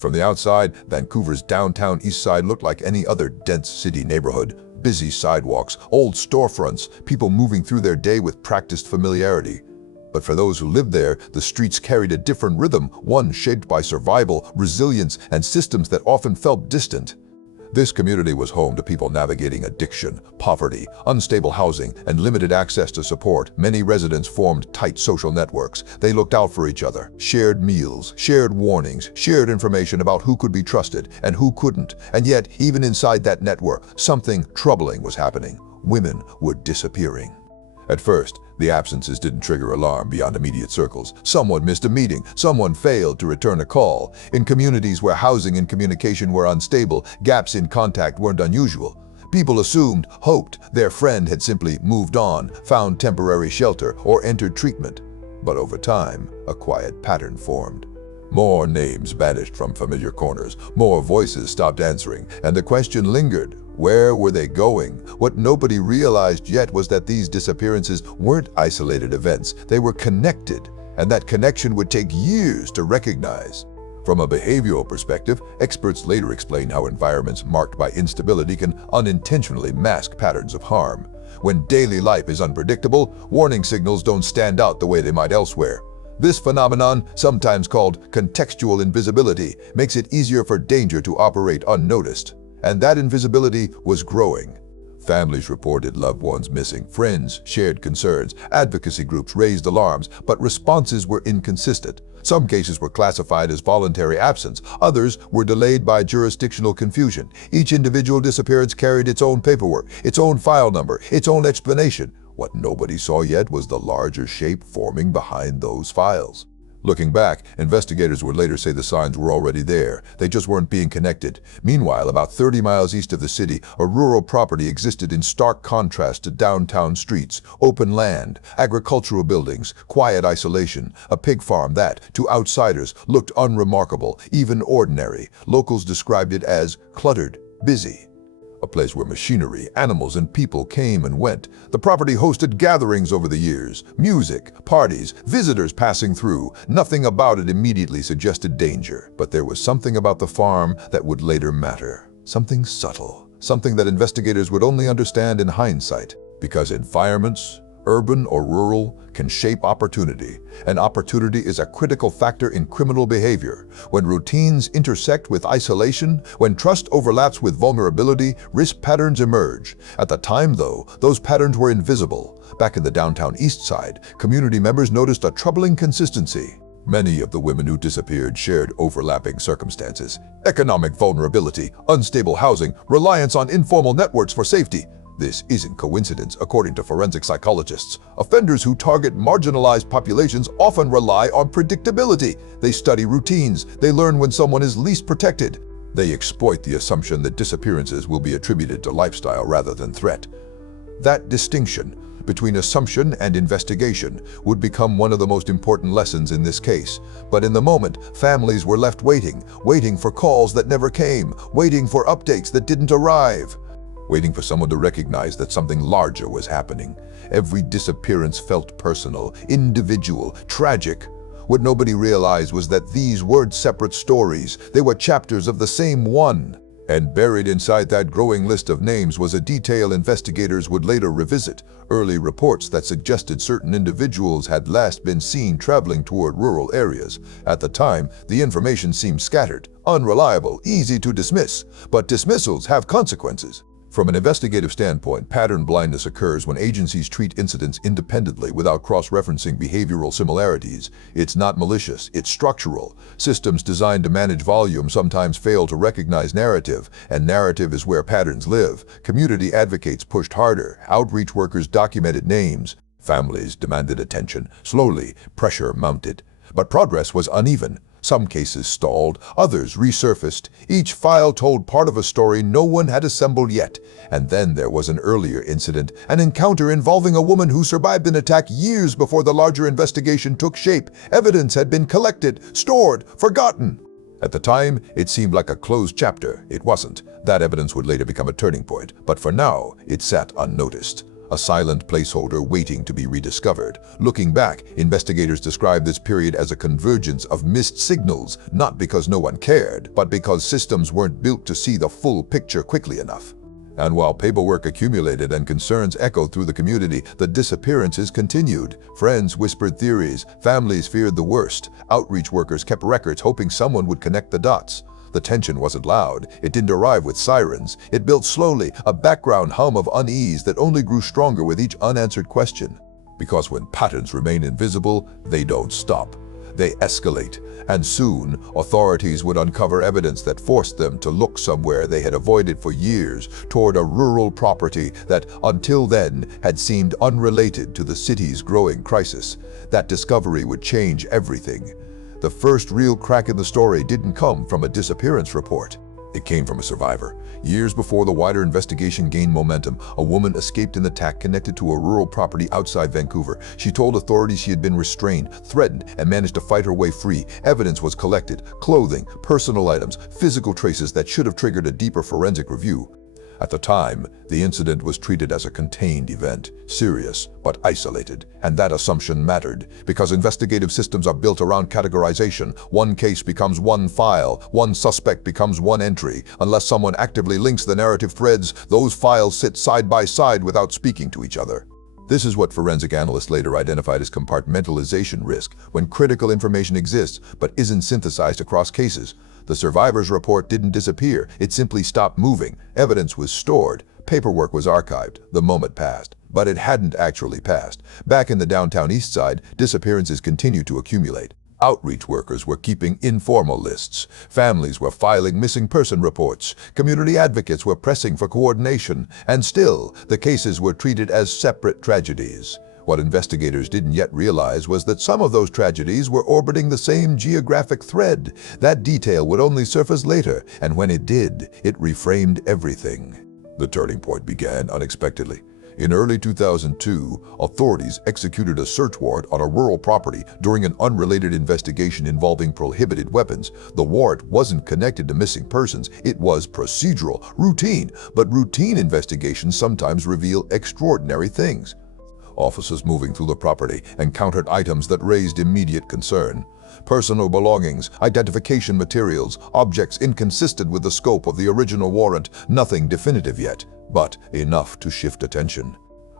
From the outside, Vancouver's Downtown Eastside looked like any other dense city neighborhood. Busy sidewalks, old storefronts, people moving through their day with practiced familiarity. But for those who lived there, the streets carried a different rhythm, one shaped by survival, resilience, and systems that often felt distant. This community was home to people navigating addiction, poverty, unstable housing, and limited access to support. Many residents formed tight social networks. They looked out for each other, shared meals, shared warnings, shared information about who could be trusted and who couldn't. And yet, even inside that network, something troubling was happening. Women were disappearing. At first, the absences didn't trigger alarm beyond immediate circles. Someone missed a meeting, someone failed to return a call. In communities where housing and communication were unstable, gaps in contact weren't unusual. People assumed, hoped, their friend had simply moved on, found temporary shelter, or entered treatment. But over time, a quiet pattern formed. More names vanished from familiar corners, more voices stopped answering, and the question lingered. Where were they going? What nobody realized yet was that these disappearances weren't isolated events. They were connected, and that connection would take years to recognize. From a behavioral perspective, experts later explain how environments marked by instability can unintentionally mask patterns of harm. When daily life is unpredictable, warning signals don't stand out the way they might elsewhere. This phenomenon, sometimes called contextual invisibility, makes it easier for danger to operate unnoticed. And that invisibility was growing. Families reported loved ones missing, friends shared concerns, advocacy groups raised alarms, but responses were inconsistent. Some cases were classified as voluntary absence, others were delayed by jurisdictional confusion. Each individual disappearance carried its own paperwork, its own file number, its own explanation. What nobody saw yet was the larger shape forming behind those files. Looking back, investigators would later say the signs were already there. They just weren't being connected. Meanwhile, about 30 miles east of the city, a rural property existed in stark contrast to downtown streets. Open land, agricultural buildings, quiet isolation, a pig farm that, to outsiders, looked unremarkable, even ordinary. Locals described it as cluttered, busy. A place where machinery, animals, and people came and went. The property hosted gatherings over the years, music, parties, visitors passing through. Nothing about it immediately suggested danger, but there was something about the farm that would later matter. Something subtle, something that investigators would only understand in hindsight, because environments, urban or rural, can shape opportunity, and opportunity is a critical factor in criminal behavior. When routines intersect with isolation, when trust overlaps with vulnerability, risk patterns emerge. At the time, though, those patterns were invisible. Back in the Downtown Eastside, community members noticed a troubling consistency. Many of the women who disappeared shared overlapping circumstances: economic vulnerability, unstable housing, reliance on informal networks for safety. This isn't coincidence, according to forensic psychologists. Offenders who target marginalized populations often rely on predictability. They study routines. They learn when someone is least protected. They exploit the assumption that disappearances will be attributed to lifestyle rather than threat. That distinction between assumption and investigation would become one of the most important lessons in this case. But in the moment, families were left waiting for calls that never came, waiting for updates that didn't arrive, waiting for someone to recognize that something larger was happening. Every disappearance felt personal, individual, tragic. What nobody realized was that these weren't separate stories. They were chapters of the same one. And buried inside that growing list of names was a detail investigators would later revisit: early reports that suggested certain individuals had last been seen traveling toward rural areas. At the time, the information seemed scattered, unreliable, easy to dismiss. But dismissals have consequences. From an investigative standpoint, pattern blindness occurs when agencies treat incidents independently without cross-referencing behavioral similarities. It's not malicious, it's structural. Systems designed to manage volume sometimes fail to recognize narrative, and narrative is where patterns live. Community advocates pushed harder, outreach workers documented names, families demanded attention. Slowly, pressure mounted. But progress was uneven. Some cases stalled, others resurfaced. Each file told part of a story no one had assembled yet. And then there was an earlier incident, an encounter involving a woman who survived an attack years before the larger investigation took shape. Evidence had been collected, stored, forgotten. At the time, it seemed like a closed chapter. It wasn't. That evidence would later become a turning point, but for now, it sat unnoticed. a silent placeholder waiting to be rediscovered. Looking back, investigators describe this period as a convergence of missed signals, not because no one cared, but because systems weren't built to see the full picture quickly enough. And while paperwork accumulated and concerns echoed through the community, the disappearances continued. Friends whispered theories, families feared the worst, outreach workers kept records hoping someone would connect the dots. The tension wasn't loud, it didn't arrive with sirens. It built slowly, a background hum of unease that only grew stronger with each unanswered question. Because when patterns remain invisible, they don't stop. They escalate, and soon authorities would uncover evidence that forced them to look somewhere they had avoided for years, toward a rural property that, until then, had seemed unrelated to the city's growing crisis. That discovery would change everything. The first real crack in the story didn't come from a disappearance report. It came from a survivor. Years before the wider investigation gained momentum, a woman escaped an attack connected to a rural property outside Vancouver. She told authorities she had been restrained, threatened, and managed to fight her way free. Evidence was collected: clothing, personal items, physical traces that should have triggered a deeper forensic review. At the time, the incident was treated as a contained event, serious but isolated, and that assumption mattered, because investigative systems are built around categorization. One case becomes one file, one suspect becomes one entry. Unless someone actively links the narrative threads, those files sit side by side without speaking to each other. This is what forensic analysts later identified as compartmentalization risk, when critical information exists but isn't synthesized across cases. The survivor's report didn't disappear, it simply stopped moving. Evidence was stored, paperwork was archived, the moment passed. But it hadn't actually passed. Back in the Downtown Eastside, disappearances continued to accumulate. Outreach workers were keeping informal lists. Families were filing missing person reports. Community advocates were pressing for coordination. And still, the cases were treated as separate tragedies. What investigators didn't yet realize was that some of those tragedies were orbiting the same geographic thread. That detail would only surface later, and when it did, it reframed everything. The turning point began unexpectedly. In early 2002, authorities executed a search warrant on a rural property during an unrelated investigation involving prohibited weapons. The warrant wasn't connected to missing persons, it was procedural, routine. But routine investigations sometimes reveal extraordinary things. Officers moving through the property encountered items that raised immediate concern. Personal belongings, identification materials, objects inconsistent with the scope of the original warrant, nothing definitive yet, but enough to shift attention.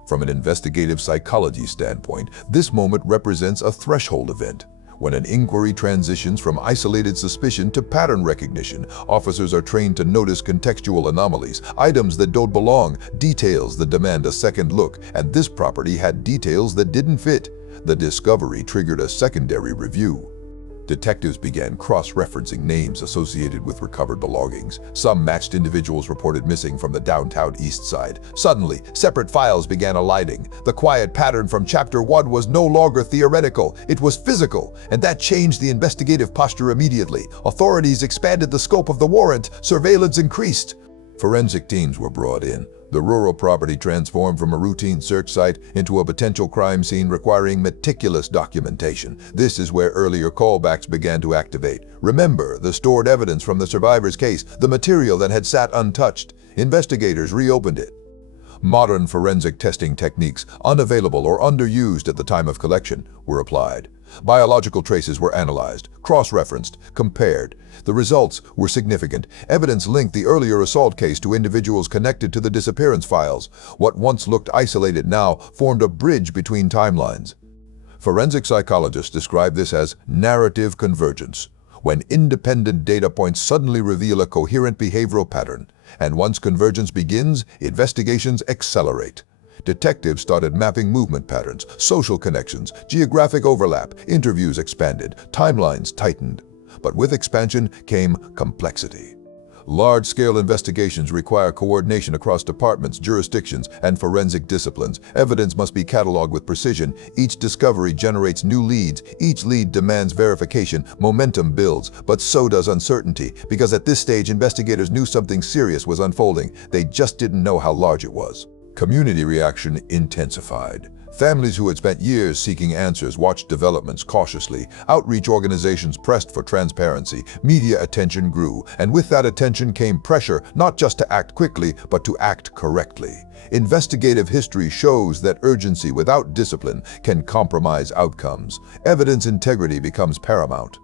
From an investigative psychology standpoint, this moment represents a threshold event. When an inquiry transitions from isolated suspicion to pattern recognition, officers are trained to notice contextual anomalies, items that don't belong, details that demand a second look, and this property had details that didn't fit. The discovery triggered a secondary review. Detectives began cross-referencing names associated with recovered belongings. Some matched individuals reported missing from the Downtown Eastside. Suddenly, separate files began aligning. The quiet pattern from Chapter 1 was no longer theoretical, it was physical, and that changed the investigative posture immediately. Authorities expanded the scope of the warrant, surveillance increased. Forensic teams were brought in. The rural property transformed from a routine search site into a potential crime scene requiring meticulous documentation. This is where earlier callbacks began to activate. Remember the stored evidence from the survivor's case, the material that had sat untouched. Investigators reopened it. Modern forensic testing techniques, unavailable or underused at the time of collection, were applied. Biological traces were analyzed, cross-referenced, compared. The results were significant. Evidence linked the earlier assault case to individuals connected to the disappearance files. What once looked isolated now formed a bridge between timelines. Forensic psychologists describe this as narrative convergence, when independent data points suddenly reveal a coherent behavioral pattern. And once convergence begins, investigations accelerate. Detectives started mapping movement patterns, social connections, geographic overlap, interviews expanded, timelines tightened. But with expansion came complexity. Large-scale investigations require coordination across departments, jurisdictions, and forensic disciplines. Evidence must be cataloged with precision. Each discovery generates new leads. Each lead demands verification. Momentum builds, but so does uncertainty, because at this stage investigators knew something serious was unfolding. They just didn't know how large it was. Community reaction intensified. Families who had spent years seeking answers watched developments cautiously. Outreach organizations pressed for transparency. Media attention grew, and with that attention came pressure not just to act quickly, but to act correctly. Investigative history shows that urgency without discipline can compromise outcomes. Evidence integrity becomes paramount.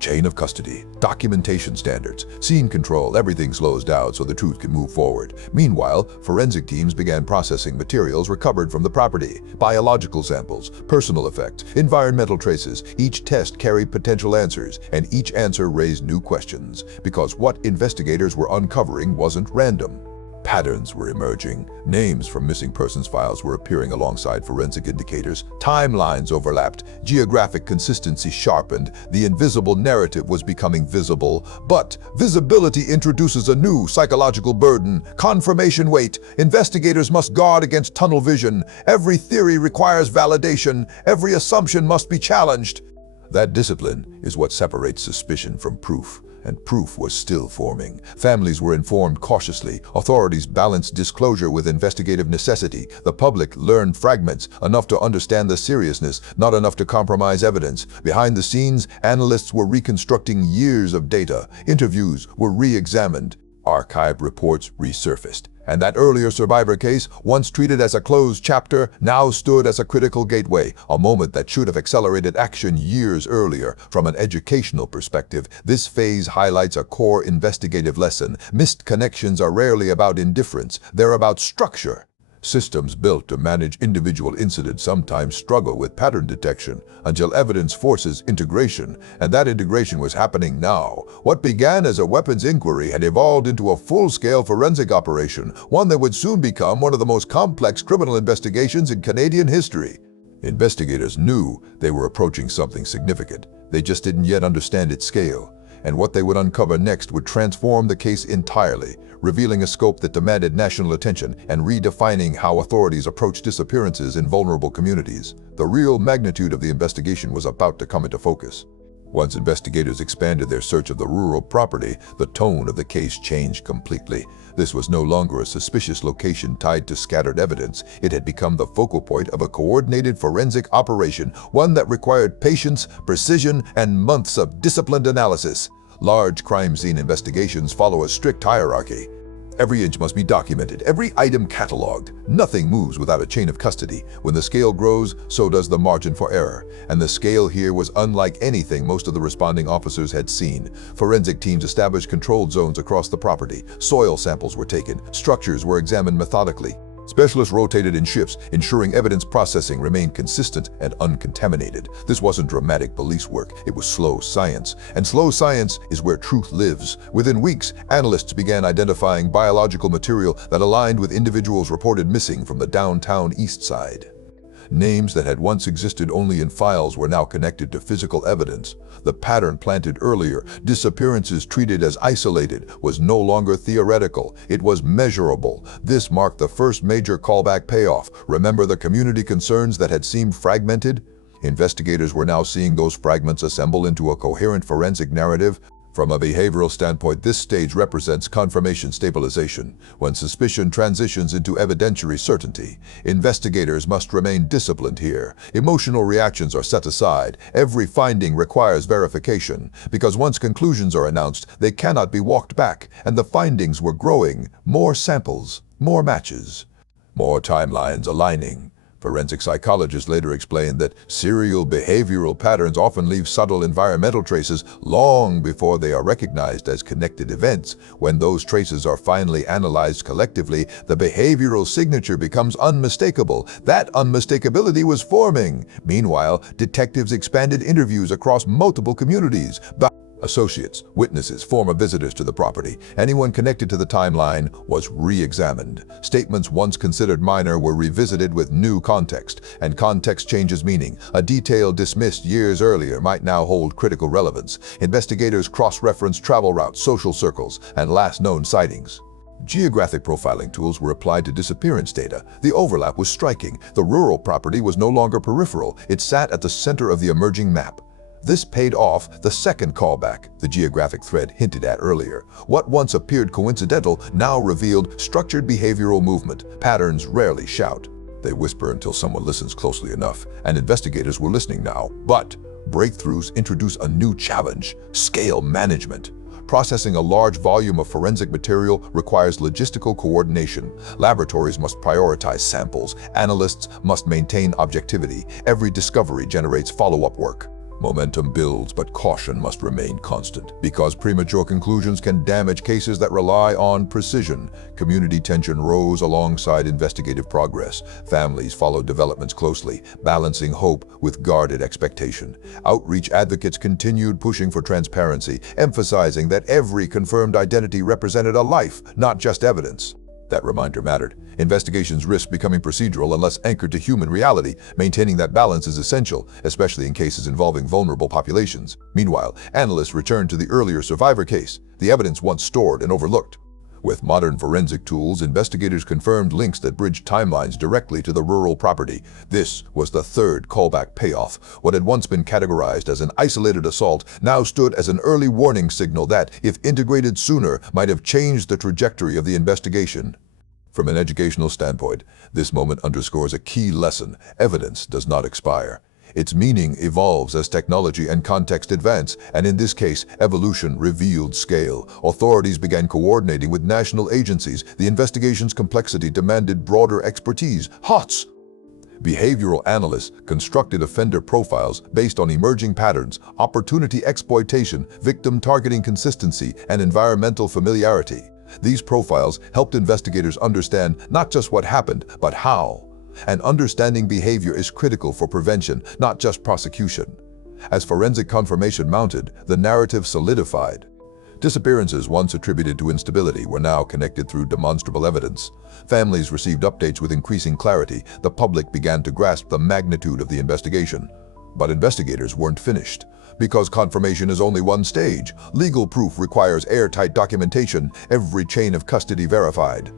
Chain of custody, documentation standards, scene control, everything slows down so the truth can move forward. Meanwhile, forensic teams began processing materials recovered from the property. Biological samples, personal effects, environmental traces. Each test carried potential answers, and each answer raised new questions, because what investigators were uncovering wasn't random. Patterns were emerging. Names from missing persons files were appearing alongside forensic indicators. Timelines overlapped. Geographic consistency sharpened. The invisible narrative was becoming visible. But visibility introduces a new psychological burden. Confirmation weight. Investigators must guard against tunnel vision. Every theory requires validation. Every assumption must be challenged. That discipline is what separates suspicion from proof. And proof was still forming. Families were informed cautiously. Authorities balanced disclosure with investigative necessity. The public learned fragments, enough to understand the seriousness, not enough to compromise evidence. Behind the scenes, analysts were reconstructing years of data. Interviews were re-examined. Archived reports resurfaced. And that earlier survivor case, once treated as a closed chapter, now stood as a critical gateway, a moment that should have accelerated action years earlier. From an educational perspective, this phase highlights a core investigative lesson. Missed connections are rarely about indifference, they're about structure. Systems built to manage individual incidents sometimes struggle with pattern detection until evidence forces integration, and that integration was happening now. What began as a weapons inquiry had evolved into a full-scale forensic operation, one that would soon become one of the most complex criminal investigations in Canadian history. Investigators knew they were approaching something significant. They just didn't yet understand its scale. And what they would uncover next would transform the case entirely, revealing a scope that demanded national attention and redefining how authorities approach disappearances in vulnerable communities. The real magnitude of the investigation was about to come into focus. Once investigators expanded their search of the rural property, the tone of the case changed completely. This was no longer a suspicious location tied to scattered evidence. It had become the focal point of a coordinated forensic operation, one that required patience, precision, and months of disciplined analysis. Large crime scene investigations follow a strict hierarchy. Every inch must be documented, every item cataloged. Nothing moves without a chain of custody. When the scale grows, so does the margin for error. And the scale here was unlike anything most of the responding officers had seen. Forensic teams established controlled zones across the property. Soil samples were taken. Structures were examined methodically. Specialists rotated in shifts, ensuring evidence processing remained consistent and uncontaminated. This wasn't dramatic police work, it was slow science. And slow science is where truth lives. Within weeks, analysts began identifying biological material that aligned with individuals reported missing from the Downtown Eastside. Names that had once existed only in files were now connected to physical evidence. The pattern planted earlier, disappearances treated as isolated, was no longer theoretical. It was measurable. This marked the first major callback payoff. Remember the community concerns that had seemed fragmented? Investigators were now seeing those fragments assemble into a coherent forensic narrative. From a behavioral standpoint, this stage represents confirmation stabilization. When suspicion transitions into evidentiary certainty, investigators must remain disciplined here. Emotional reactions are set aside. Every finding requires verification, because once conclusions are announced, they cannot be walked back, and the findings were growing. More samples, more matches, more timelines aligning. Forensic psychologists later explained that serial behavioral patterns often leave subtle environmental traces long before they are recognized as connected events. When those traces are finally analyzed collectively, the behavioral signature becomes unmistakable. That unmistakability was forming. Meanwhile, detectives expanded interviews across multiple communities. Associates, witnesses, former visitors to the property, anyone connected to the timeline was re-examined. Statements once considered minor were revisited with new context, and context changes meaning. A detail dismissed years earlier might now hold critical relevance. Investigators cross-referenced travel routes, social circles, and last known sightings. Geographic profiling tools were applied to disappearance data. The overlap was striking. The rural property was no longer peripheral. It sat at the center of the emerging map. This paid off the second callback the geographic thread hinted at earlier. What once appeared coincidental now revealed structured behavioral movement. Patterns rarely shout. They whisper until someone listens closely enough, and investigators were listening now. But breakthroughs introduce a new challenge: scale management. Processing a large volume of forensic material requires logistical coordination. Laboratories must prioritize samples. Analysts must maintain objectivity. Every discovery generates follow-up work. Momentum builds, but caution must remain constant, because premature conclusions can damage cases that rely on precision. Community tension rose alongside investigative progress. Families followed developments closely, balancing hope with guarded expectation. Outreach advocates continued pushing for transparency, emphasizing that every confirmed identity represented a life, not just evidence. That reminder mattered. Investigations risk becoming procedural unless anchored to human reality. Maintaining that balance is essential, especially in cases involving vulnerable populations. Meanwhile, analysts returned to the earlier survivor case, the evidence once stored and overlooked. With modern forensic tools, investigators confirmed links that bridged timelines directly to the rural property. This was the third callback payoff. What had once been categorized as an isolated assault now stood as an early warning signal that, if integrated sooner, might have changed the trajectory of the investigation. From an educational standpoint, this moment underscores a key lesson: evidence does not expire. Its meaning evolves as technology and context advance, and in this case, evolution revealed scale. Authorities began coordinating with national agencies. The investigation's complexity demanded broader expertise. HOTS! Behavioral analysts constructed offender profiles based on emerging patterns, opportunity exploitation, victim targeting consistency, and environmental familiarity. These profiles helped investigators understand not just what happened, but how. And understanding behavior is critical for prevention, not just prosecution. As forensic confirmation mounted, the narrative solidified. Disappearances once attributed to instability were now connected through demonstrable evidence. Families received updates with increasing clarity. The public began to grasp the magnitude of the investigation. But investigators weren't finished. Because confirmation is only one stage, legal proof requires airtight documentation, every chain of custody verified.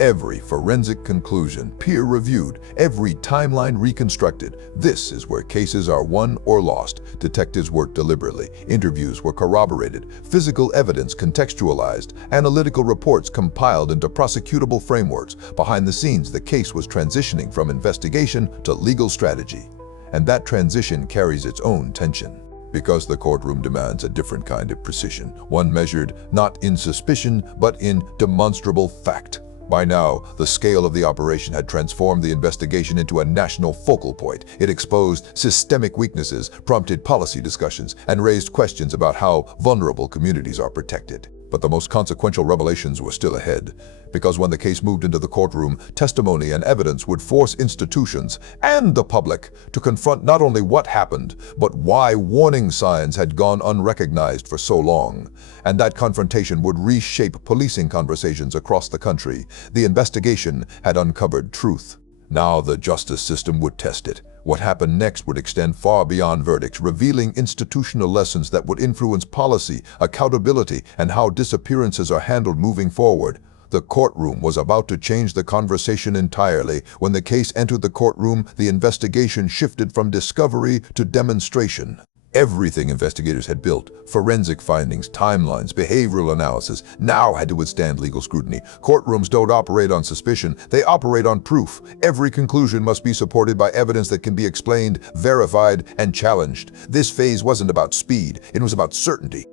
Every forensic conclusion peer-reviewed, every timeline reconstructed. This is where cases are won or lost. Detectives worked deliberately, interviews were corroborated, physical evidence contextualized, analytical reports compiled into prosecutable frameworks. Behind the scenes, the case was transitioning from investigation to legal strategy. And that transition carries its own tension. Because the courtroom demands a different kind of precision, one measured not in suspicion, but in demonstrable fact. By now, the scale of the operation had transformed the investigation into a national focal point. It exposed systemic weaknesses, prompted policy discussions, and raised questions about how vulnerable communities are protected. But the most consequential revelations were still ahead, because when the case moved into the courtroom, testimony and evidence would force institutions and the public to confront not only what happened, but why warning signs had gone unrecognized for so long. And that confrontation would reshape policing conversations across the country. The investigation had uncovered truth. Now the justice system would test it. What happened next would extend far beyond verdicts, revealing institutional lessons that would influence policy, accountability, and how disappearances are handled moving forward. The courtroom was about to change the conversation entirely. When the case entered the courtroom, the investigation shifted from discovery to demonstration. Everything investigators had built, forensic findings, timelines, behavioral analysis, now had to withstand legal scrutiny. Courtrooms don't operate on suspicion, they operate on proof. Every conclusion must be supported by evidence that can be explained, verified, and challenged. This phase wasn't about speed, it was about certainty.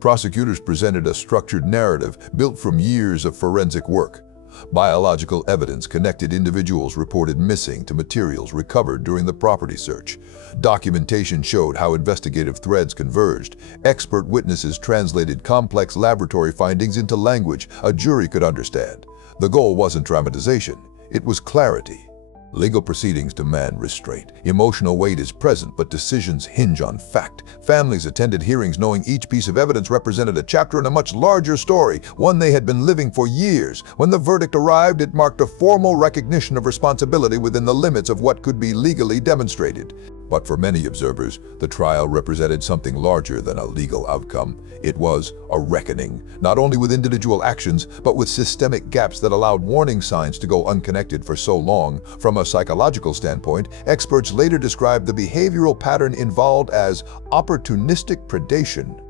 Prosecutors presented a structured narrative built from years of forensic work. Biological evidence connected individuals reported missing to materials recovered during the property search. Documentation showed how investigative threads converged. Expert witnesses translated complex laboratory findings into language a jury could understand. The goal wasn't dramatization, it was clarity. Legal proceedings demand restraint. Emotional weight is present, but decisions hinge on fact. Families attended hearings knowing each piece of evidence represented a chapter in a much larger story, one they had been living for years. When the verdict arrived, it marked a formal recognition of responsibility within the limits of what could be legally demonstrated. But for many observers, the trial represented something larger than a legal outcome. It was a reckoning, not only with individual actions, but with systemic gaps that allowed warning signs to go unconnected for so long. From a psychological standpoint, experts later described the behavioral pattern involved as opportunistic predation.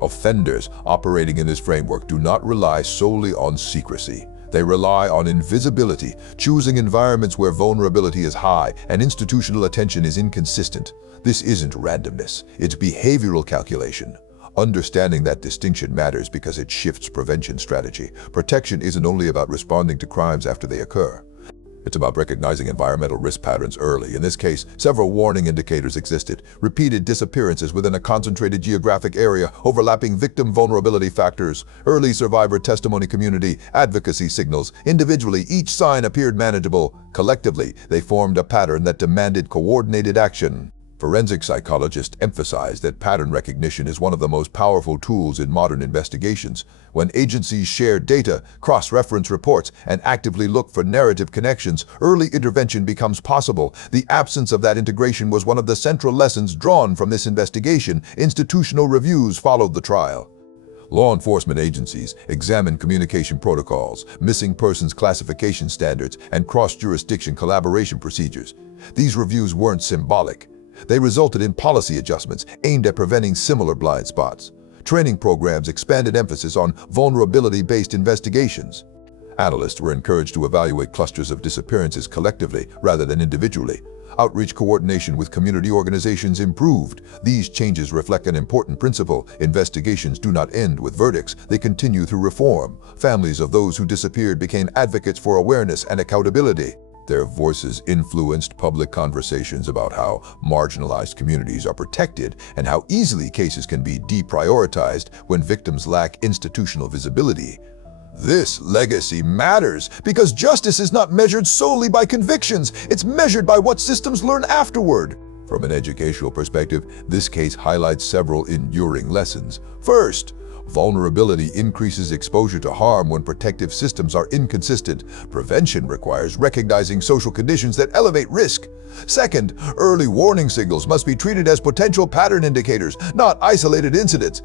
Offenders operating in this framework do not rely solely on secrecy. They rely on invisibility, choosing environments where vulnerability is high and institutional attention is inconsistent. This isn't randomness, it's behavioral calculation. Understanding that distinction matters because it shifts prevention strategy. Protection isn't only about responding to crimes after they occur. It's about recognizing environmental risk patterns early. In this case, several warning indicators existed. Repeated disappearances within a concentrated geographic area, overlapping victim vulnerability factors, early survivor testimony, community advocacy signals. Individually, each sign appeared manageable. Collectively, they formed a pattern that demanded coordinated action. Forensic psychologists emphasize that pattern recognition is one of the most powerful tools in modern investigations. When agencies share data, cross-reference reports, and actively look for narrative connections, early intervention becomes possible. The absence of that integration was one of the central lessons drawn from this investigation. Institutional reviews followed the trial. Law enforcement agencies examined communication protocols, missing persons classification standards, and cross-jurisdiction collaboration procedures. These reviews weren't symbolic. They resulted in policy adjustments aimed at preventing similar blind spots. Training programs expanded emphasis on vulnerability-based investigations. Analysts were encouraged to evaluate clusters of disappearances collectively rather than individually. Outreach coordination with community organizations improved. These changes reflect an important principle. Investigations do not end with verdicts, they continue through reform. Families of those who disappeared became advocates for awareness and accountability. Their voices influenced public conversations about how marginalized communities are protected and how easily cases can be deprioritized when victims lack institutional visibility. This legacy matters because justice is not measured solely by convictions, it's measured by what systems learn afterward. From an educational perspective, this case highlights several enduring lessons. First, vulnerability increases exposure to harm when protective systems are inconsistent. Prevention requires recognizing social conditions that elevate risk. Second, early warning signals must be treated as potential pattern indicators, not isolated incidents.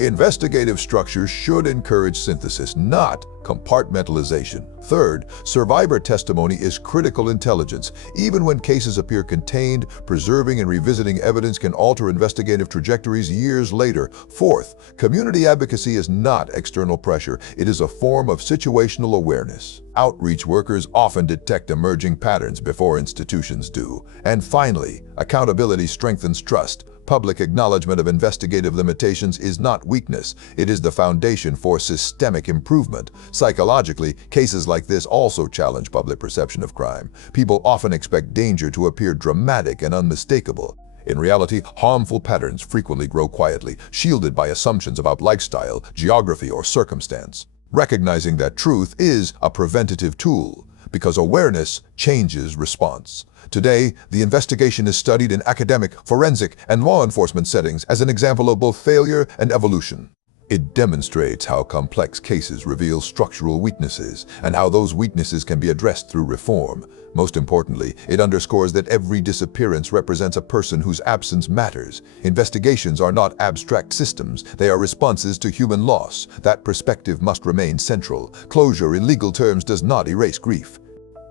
Investigative structures should encourage synthesis, not compartmentalization. Third, survivor testimony is critical intelligence. Even when cases appear contained, preserving and revisiting evidence can alter investigative trajectories years later. Fourth, community advocacy is not external pressure. It is a form of situational awareness. Outreach workers often detect emerging patterns before institutions do. And finally, accountability strengthens trust. Public acknowledgement of investigative limitations is not weakness, it is the foundation for systemic improvement. Psychologically, cases like this also challenge public perception of crime. People often expect danger to appear dramatic and unmistakable. In reality, harmful patterns frequently grow quietly, shielded by assumptions about lifestyle, geography, or circumstance. Recognizing that truth is a preventative tool, because awareness changes response. Today, the investigation is studied in academic, forensic, and law enforcement settings as an example of both failure and evolution. It demonstrates how complex cases reveal structural weaknesses and how those weaknesses can be addressed through reform. Most importantly, it underscores that every disappearance represents a person whose absence matters. Investigations are not abstract systems, they are responses to human loss. That perspective must remain central. Closure in legal terms does not erase grief.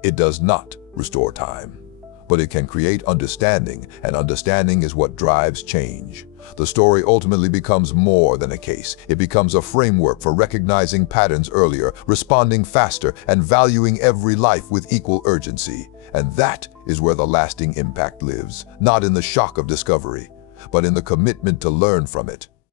It does not restore time, but it can create understanding, and understanding is what drives change. The story ultimately becomes more than a case. It becomes a framework for recognizing patterns earlier, responding faster, and valuing every life with equal urgency. And that is where the lasting impact lives, not in the shock of discovery, but in the commitment to learn from it.